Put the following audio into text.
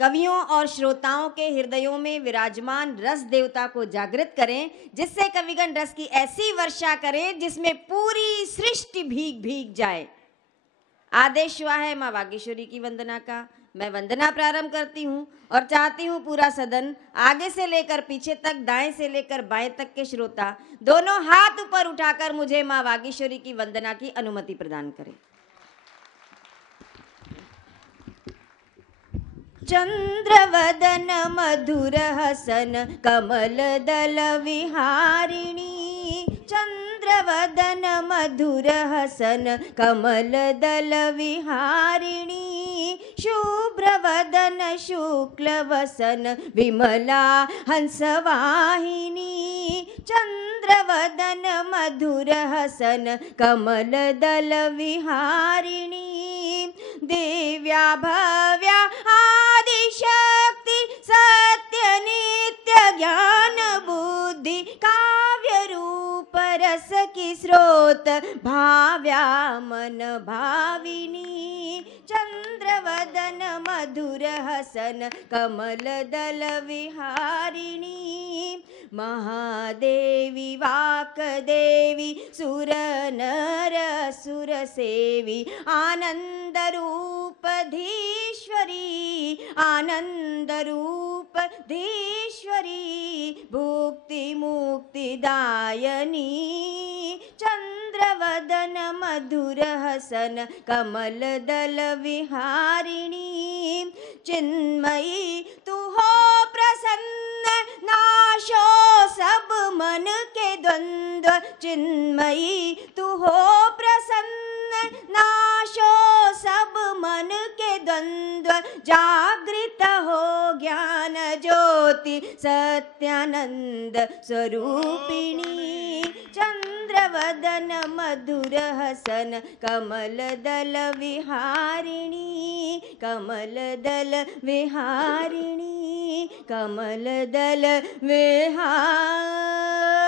कवियों और श्रोताओं के हृदयों में विराजमान रस देवता को जागृत करें, जिससे कविगण रस की ऐसी वर्षा करें जिसमें पूरी सृष्टि भीग भीग जाए। आदेश हुआ है माँ वागीश्वरी की वंदना का। मैं वंदना प्रारंभ करती हूँ और चाहती हूँ पूरा सदन, आगे से लेकर पीछे तक, दाएं से लेकर बाएं तक के श्रोता दोनों हाथ ऊपर उठाकर मुझे माँ वागीश्वरी की वंदना की अनुमति प्रदान करें। चंद्रवदन मधुर हसन कमल दल विहारिणी, चंद्रवदन मधुर हसन कमल दल विहारिणी, शुभ्रवदन शुक्ल वसन विमला हंसवाहिनी, चंद्रवदन मधुर हसन कमल दल विहारिणी, दिव्या भव्या आदिशक्ति सत्य नित्य ज्ञान बुद्धि काव्य रूप रस की स्रोत भाव्या मन भाविनी, चंद्रवदन मधुर हसन कमल दल विहारिणी, महादेवी वाकदेवी सुर नर सुर सेवी आनंद रूप धीश्वरी, आनंद रूप धीश्वरी भुक्ति मुक्ति दायनी, चंद्रवदन मधुर हसन कमल दल विहारिणी, चिन्मयी तू हो प्रसन्न नाशो सब मन के द्वंद्व, चिन्मयी तू हो प्रसन्न नाशो सब मन के द्वंद्व, जागृत हो ज्ञान ज्योति सत्यानंद स्वरूपिणी, चंद्रवदन मधुर हसन कमल दल विहारिणी, कमल दल विहारिणी, कमल दल विहारिणी।